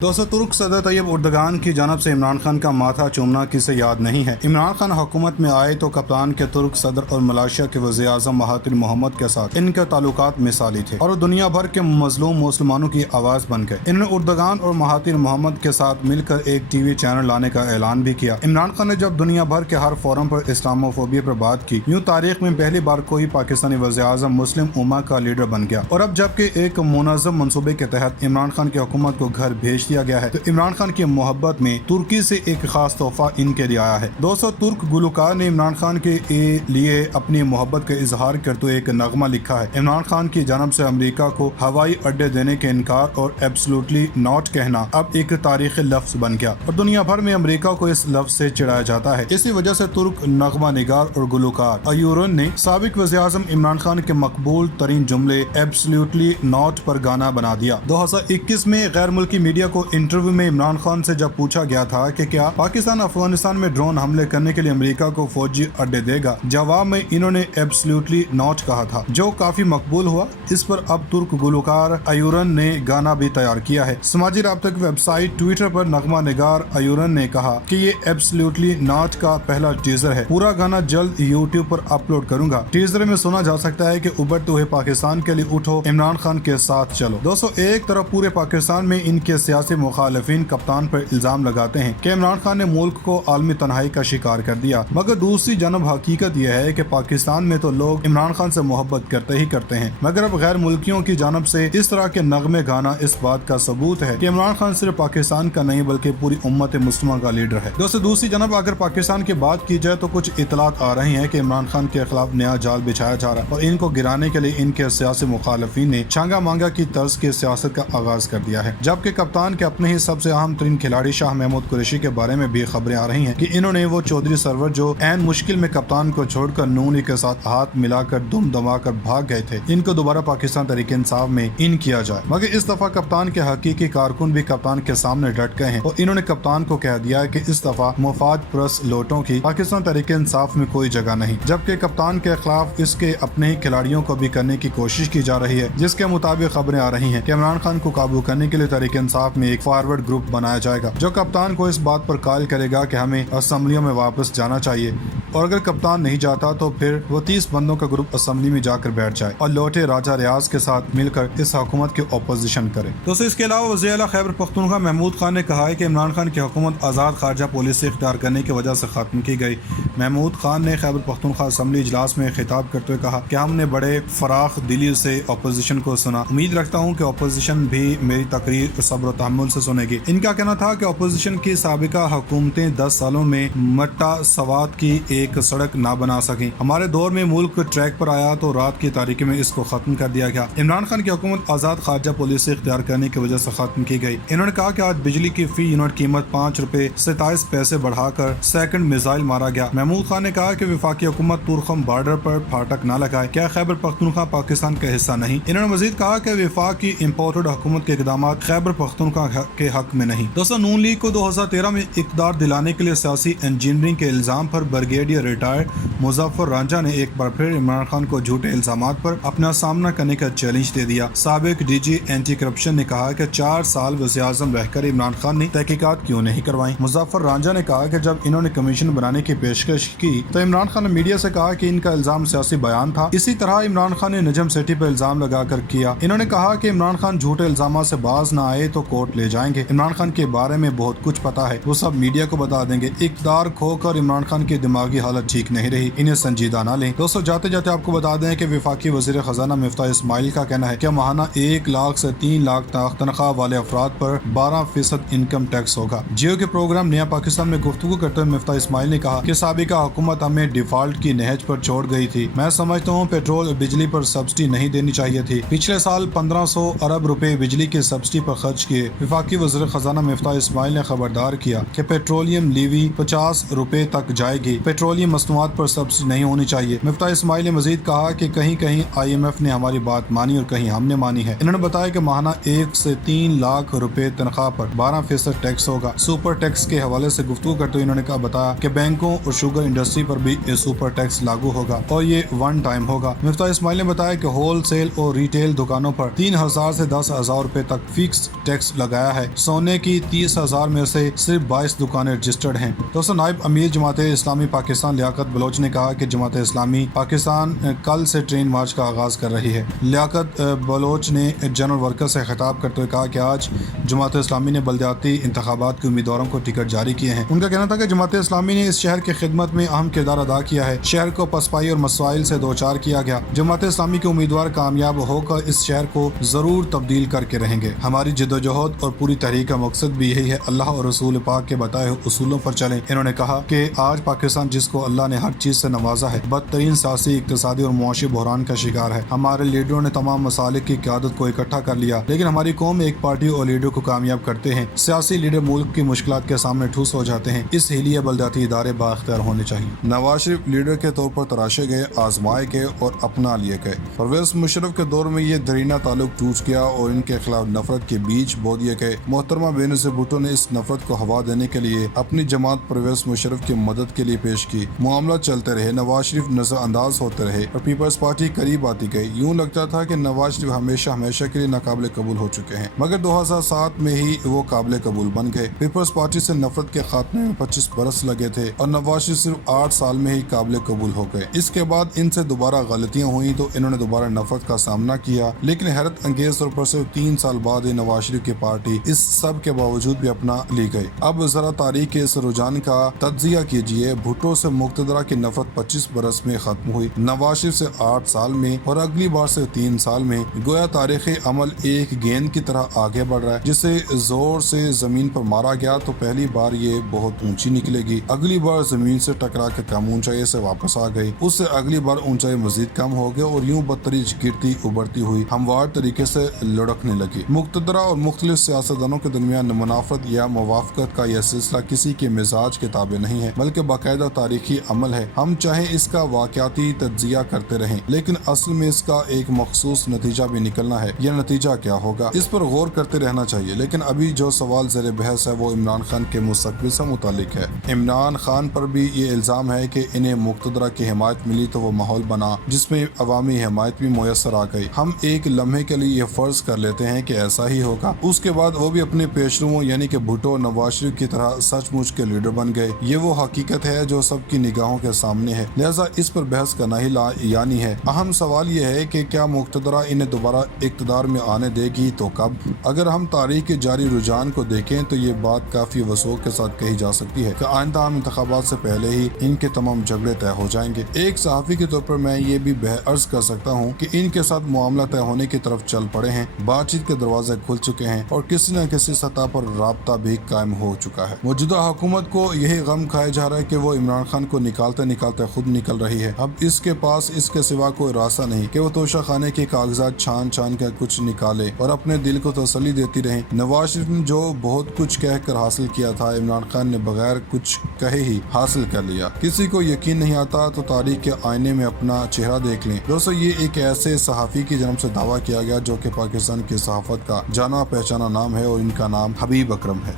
दोस्तों, तुर्क सदर तैयब उर्दगान की जानब से इमरान खान का माथा चूमना किसे याद नहीं है। इमरान खान हुकूमत में आए तो कप्तान के तुर्क सदर और मलेशिया के वज़ीर आज़म महातिर मोहम्मद के साथ इनके ताल्लुकात मिसाली थे और दुनिया भर के मजलूम मुसलमानों की आवाज़ बन गए। इन्होंने उर्दगान और महातिर मोहम्मद के साथ मिलकर एक टीवी चैनल लाने का ऐलान भी किया। इमरान खान ने जब दुनिया भर के हर फोरम पर इस्लामोफोबिया पर बात की, यूँ तारीख में पहली बार कोई पाकिस्तानी वज़ीर आज़म मुस्लिम उम्मा का लीडर बन गया। और अब जबकि एक मुनज़्ज़म मनसूबे के तहत इमरान खान की हुकूमत को घर भेज दिया गया है, तो इमरान खान की मोहब्बत में तुर्की से एक खास तोहफा इनके लिए आया है। दोस्तों, तुर्क गुलकार ने इमरान खान के लिए अपनी मोहब्बत का इजहार करते हुए एक नगमा लिखा है। इमरान खान की जानब से अमेरिका को हवाई अड्डे देने के इनकार और एब्सोल्युटली नॉट कहना अब एक तारीखी लफ्ज बन गया और दुनिया भर में अमेरिका को इस लफ्ज से चिढ़ाया जाता है। इसी वजह से तुर्क नगमा निगार और गुलकार अयूरन ने साबिक वज़ीर आज़म इमरान खान के मकबूल तरीन जुमले एब्सोल्युटली नॉट पर गाना बना दिया। 2021 में गैर मुल्की मीडिया को इंटरव्यू में इमरान खान से जब पूछा गया था कि क्या पाकिस्तान अफगानिस्तान में ड्रोन हमले करने के लिए अमेरिका को फौजी अड्डे देगा, जवाब में इन्होंने एब्सोल्युटली नॉट कहा था, जो काफी मकबूल हुआ। इस पर अब तुर्क गुलकार अयूरन ने गाना भी तैयार किया है। समाजी राब्ता की वेबसाइट ट्विटर पर नगमा निगार अयूरन ने कहा कि ये एब्सोल्युटली नॉट का पहला टीजर है, पूरा गाना जल्द यूट्यूब पर अपलोड करूंगा। टीजर में सुना जा सकता है कि उभरते हुए पाकिस्तान के लिए उठो, इमरान खान के साथ चलो। दोस्तों, एक तरफ पूरे पाकिस्तान में इनके सियासी मुखालिफिन कप्तान पर इल्जाम लगाते हैं कि इमरान खान ने मुल्क को आलमी तन्हाई का शिकार कर दिया, मगर दूसरी जानब हकीकत यह है कि पाकिस्तान में तो लोग इमरान खान से मोहब्बत करते ही करते हैं। मगर अब गैर मुल्कियों की जानब से इस तरह के नगमे गाना इस बात का सबूत है कि इमरान खान सिर्फ पाकिस्तान का नहीं बल्कि पूरी उम्मत मुस्लिमा का लीडर है। दोस्तों, दूसरी जानब अगर पाकिस्तान की बात की जाए तो कुछ इतलात आ रही है कि इमरान खान के खिलाफ नया जाल बिछाया जा रहा है और इनको गिराने के लिए इनके सियासी मुखालिफिन ने छांगा मांगा की तर्ज की सियासत का आगाज कर दिया है। जबकि कप्तान के अपने ही सबसे अहम तरीन खिलाड़ी शाह महमूद कुरैशी के बारे में भी खबरें आ रही हैं कि इन्होंने वो चौधरी सरवर जो ऐन मुश्किल में कप्तान को छोड़कर नून लीग के साथ हाथ मिलाकर दुम दमाकर भाग गए थे, इनको दोबारा पाकिस्तान तहरीक इंसाफ में इन किया जाए। मगर इस दफा कप्तान के हकीकी कारकुन भी कप्तान के सामने डट गए हैं और इन्होंने कप्तान को कह दिया है कि इस दफा मुफाद परस्त लोटों की पाकिस्तान तहरीक इंसाफ में कोई जगह नहीं। जबकि कप्तान के खिलाफ इसके अपने ही खिलाड़ियों को भी करने की कोशिश की जा रही है, जिसके मुताबिक खबरें आ रही है कि इमरान खान को काबू करने के लिए तहरीक इंसाफ में एक फॉरवर्ड ग्रुप बनाया जाएगा जो कप्तान को इस बात पर कायल करेगा कि हमें असेंबलियों में वापस जाना चाहिए, और अगर कप्तान नहीं जाता तो फिर वो 30 बंदों का ग्रुप असेंबली में जाकर बैठ जाए और लौटे राजा रियाज के साथ मिलकर इस हुकूमत की ओपोजिशन करे। दोस्तों, इसके अलावा वज़ीर आला खैबर पख्तूनख्वा महमूद खान ने कहा है कि इमरान खान की हुकूमत आज़ाद खारजा पॉलिसी इख्तियार करने की वजह से खत्म की गई। महमूद खान ने खैबर पख्तूनख्वा असेंबली इजलास में खिताब करते हुए कहा कि हमने बड़े फराख दिली से अपोजिशन को सुना, उम्मीद रखता हूँ कि अपोजिशन भी मेरी तकरीर सब्र और तहम्मुल से सुनेगी। इनका कहना था कि अपोजिशन की साबिका हुकूमतें 10 सालों में मट्टा सवात की एक सड़क ना बना सकी। हमारे दौर में मुल्क ट्रैक पर आया तो रात की तारीकी में इसको खत्म कर दिया गया। इमरान खान की हुकूमत आज़ाद खारजा पॉलिसी इख्तियार करने की वजह से खत्म की गई। इन्होंने कहा कि आज बिजली की फी यूनिट कीमत 5 रुपए 27 पैसे बढ़ाकर सेकंड मिसाइल मारा गया। महमूद खान ने कहा कि वफाकी हुकूमत तुरखम बॉर्डर पर फाटक न लगाए, क्या खैबर पख्तूनख्वा पाकिस्तान का हिस्सा नहीं। इन्होंने मजीद कहा कि वफाक की इम्पोर्टेड हुकूमत के इक़दाम खैबर पख्तूनख्वा के हक में नहीं। दोस्तों, नून लीग को 2013 में इक़्तिदार दिलाने के लिए सियासी इंजीनियरिंग के इल्जाम पर ब्रिगेडियर रिटायर्ड मुजफ्फर रांझा ने एक बार फिर इमरान खान को झूठे इल्जामात पर अपना सामना करने का चैलेंज दे दिया। साबिक डीजी एंटी करप्शन ने कहा कि 4 साल वज़ीर आज़म रहकर इमरान खान ने तहकीकात क्यों नहीं करवाई। मुजफ्फर रांझा ने कहा कि जब इन्होंने कमीशन बनाने की पेशकश की तो इमरान खान ने मीडिया से कहा कि इनका इल्जाम सियासी बयान था। इसी तरह इमरान खान ने नजम सेठी पर इल्जाम लगाकर किया। इन्होंने कहा कि इमरान खान झूठे इल्जाम से बाज न आए तो कोर्ट ले जाएंगे। इमरान खान के बारे में बहुत कुछ पता है, वो सब मीडिया को बता देंगे। इक़्तिदार खोकर इमरान खान की दिमागी हालत ठीक नहीं रही, इन्हें संजीदा न लें। दोस्तों, जाते जाते आपको बता दें कि वफाकी वज़ीर खजाना मिफ्ताह इस्माइल का कहना है कि माहाना 1 लाख से 3 लाख तक तनख्वाह वाले अफराद पर 12% इनकम टैक्स होगा। जियो के प्रोग्राम नया पाकिस्तान में गुफ्तगू करते हुए मिफ्ताह इस्माइल ने कहा कि साबिका हुकूमत हमें डिफॉल्ट की नहज पर छोड़ गई थी। मैं समझता हूँ पेट्रोल और बिजली पर सब्सिडी नहीं देनी चाहिए थी। पिछले साल 1500 अरब रुपए बिजली की सब्सिडी पर खर्च किए। वफाकी वज़ीर खजाना मिफ्ताह इस्माइल ने खबरदार किया कि पेट्रोलियम लीवी 50 रुपए तक जाएगी। पेट्रोल पेट्रोलियम मसनूआत पर सब्सिडी नहीं होनी चाहिए। मिफ्ताह इस्माइल ने मजीद कहा कि कहीं कहीं IMF ने हमारी बात मानी और कहीं हमने मानी है। इन्होंने बताया कि माहाना 1 से 3 लाख रुपए तनख्वाह पर 12% टैक्स होगा। सुपर टैक्स के हवाले से गुफ्तगू करते हुए इन्होंने बताया कि बैंकों और शुगर इंडस्ट्री पर भी सुपर टैक्स लागू होगा और ये वन टाइम होगा। मिफ्ताह इस्माइल ने बताया कि होल सेल और रिटेल दुकानों पर 3,000 से 10,000 रुपए तक फिक्स टैक्स लगाया है। सोने की 30,000 में से सिर्फ 22 दुकानें रजिस्टर्ड हैं। दोस्तों, नायब अमीर जमात इस्लामी पाकिस्तान लियाकत बलोच ने कहा कि जमात इस्लामी पाकिस्तान कल से ट्रेन मार्च का आगाज कर रही है। लियाकत बलोच ने जनरल वर्कर से खिताब करते हुए कहा कि आज जमात इस्लामी ने बल्दियाती इंतखाबात के उम्मीदवारों को टिकट जारी किए हैं। उनका कहना था कि जमात इस्लामी ने इस शहर की खिदमत में अहम किरदार अदा किया है। शहर को पसपाई और मसाइल से दो चार किया गया। जमात इस्लामी के उम्मीदवार कामयाब होकर इस शहर को जरूर तब्दील करके रहेंगे। हमारी जद्दोजहद और पूरी तहरीक का मकसद भी यही है, अल्लाह और रसूल पाक के बताए हुए उसूलों पर चलें। इन्होंने कहा कि आज पाकिस्तान जिसको अल्लाह ने हर चीज से नवाजा है, बदतरीन सियासी, इक्तिसादी और मुआशी बहरान का शिकार है। हमारे लीडरों ने तमाम मसालिक की क़यादत को इकट्ठा कर लिया, लेकिन हमारी कौम एक पार्टी और लीडर को कामयाब करते हैं। सियासी लीडर मुल्क की मुश्किलात के सामने ठूस हो जाते हैं। इसलिए बल्दियाती इदारे बाख्तियार होने चाहिए। नवाज शरीफ लीडर के तौर पर तराशे गए, आजमाए गए और अपना लिए गए। परवेज मुशर्रफ के दौर में ये दरीना ताल्लुक टूट गया और इनके खिलाफ नफरत के बीज बो दिए गए। मोहतरमा बेनज़ीर भुट्टो ने इस नफरत को हवा देने के लिए अपनी जमात परवेज मुशर्रफ की मदद के लिए पेश की। मामला चलते रहे, नवाज शरीफ नजरअंदाज होते रहे और पीपल्स पार्टी करीब आती गई। यूं लगता था कि नवाज शरीफ हमेशा के लिए नाकाबिल कबूल हो चुके हैं, मगर 2007 में ही वो काबिल कबूल बन गए। पीपल्स पार्टी से नफरत के खात्मे में 25 बरस लगे थे और नवाज शरीफ सिर्फ 8 साल में ही काबिल कबूल हो गए। इसके बाद इनसे दोबारा गलतियां हुई तो इन्होंने दोबारा नफरत का सामना किया, लेकिन हैरत अंगेज तौर पर सिर्फ 3 साल बाद ही नवाज शरीफ की पार्टी इस सब के बावजूद भी अपना ली गई। अब जरा तारीख के इस रुझान का तज्जिया कीजिए। भुट्टो से मुक्तदरा की नफरत 25 बरस में खत्म हुई, नवाज शरीफ से 8 साल में और अगली बार से 3 साल में। गोया तारीखी अमल एक गेंद की तरह आगे बढ़ रहा है। जिसे जोर से जमीन पर मारा गया तो पहली बार ये बहुत ऊंची निकलेगी, अगली बार जमीन से टकरा के कम ऊंचाई से वापस आ गई, उससे अगली बार ऊंचाई मजीद कम हो गई और यूं बदतरीज गिरती उभरती हुई हमवार तरीके से लुढ़कने लगी। मुक्तदरा और मुख्तलिफ सियासतदानों के दरमियान मुनाफरत या मुवाफकत का यह सिलसिला किसी के मिजाज के ताबे नहीं है, बल्कि बाकायदा तारीखी अमल है। हम चाहे इसका वाकयाती तज्जिया करते रहें, लेकिन असल में इसका एक मखसूस नतीजा भी निकलना है। यह नतीजा क्या होगा, इस पर गौर करते रहना चाहिए। लेकिन अभी जो सवाल ज़ेर बहस है वो इमरान खान के मुस्तकबिल से मुतालिक है। इमरान खान पर भी ये इल्ज़ाम है कि इन्हें मुक्तदरा की हिमायत मिली तो वो माहौल बना जिसमें अवामी हिमायत भी मुयसर आ गई। हम एक लम्हे के लिए ये फर्ज कर लेते हैं कि ऐसा ही होगा, उसके बाद वो भी अपने पेशरुओं यानी कि भुट्टो नवाज शरीफ की तरह सचमुच के लीडर बन गए। ये वो हकीकत है जो सबकी निगाहों के सामने है, लिहाजा इस पर बहस करना ही यानी है। अहम सवाल ये है कि क्या मुक्तदरा इन्हें दोबारा इक़्तिदार में आने देगी तो कब। अगर हम तारीख के जारी रुझान को देखें तो ये बात काफी वसूख के साथ कही जा सकती है कि आइंदा आम इंतखाबात से पहले ही इनके तमाम झगड़े तय हो जाएंगे। एक सहाफ़ी के तौर पर मैं ये भी अर्ज कर सकता हूँ कि इनके साथ मामला तय होने की तरफ चल पड़े हैं, बातचीत के दरवाजे खुल चुके हैं और किसी न किसी सतह पर राब्ता भी कायम हो चुका है। मौजूदा हुकूमत को यही गम खाया जा रहा है कि वो इमरान खान को निकालते निकालते खुद निकल रही है। अब इसके पास इसके सिवा कोई रास्ता नहीं कि वो तोशा खाने के कागजात छान छान कर कुछ निकाले और अपने दिल को तसल्ली देती रहे। नवाज शरीफ ने जो बहुत कुछ कहकर हासिल किया था, इमरान खान ने बगैर कुछ कहे ही हासिल कर लिया। किसी को यकीन नहीं आता तो तारीख के आईने में अपना चेहरा देख लें। दोस्तों, ये एक ऐसे सहाफ़ी की जन्म से दावा किया गया जो कि पाकिस्तान की सहाफत का जाना पहचाना नाम है और इनका नाम हबीब अकरम है।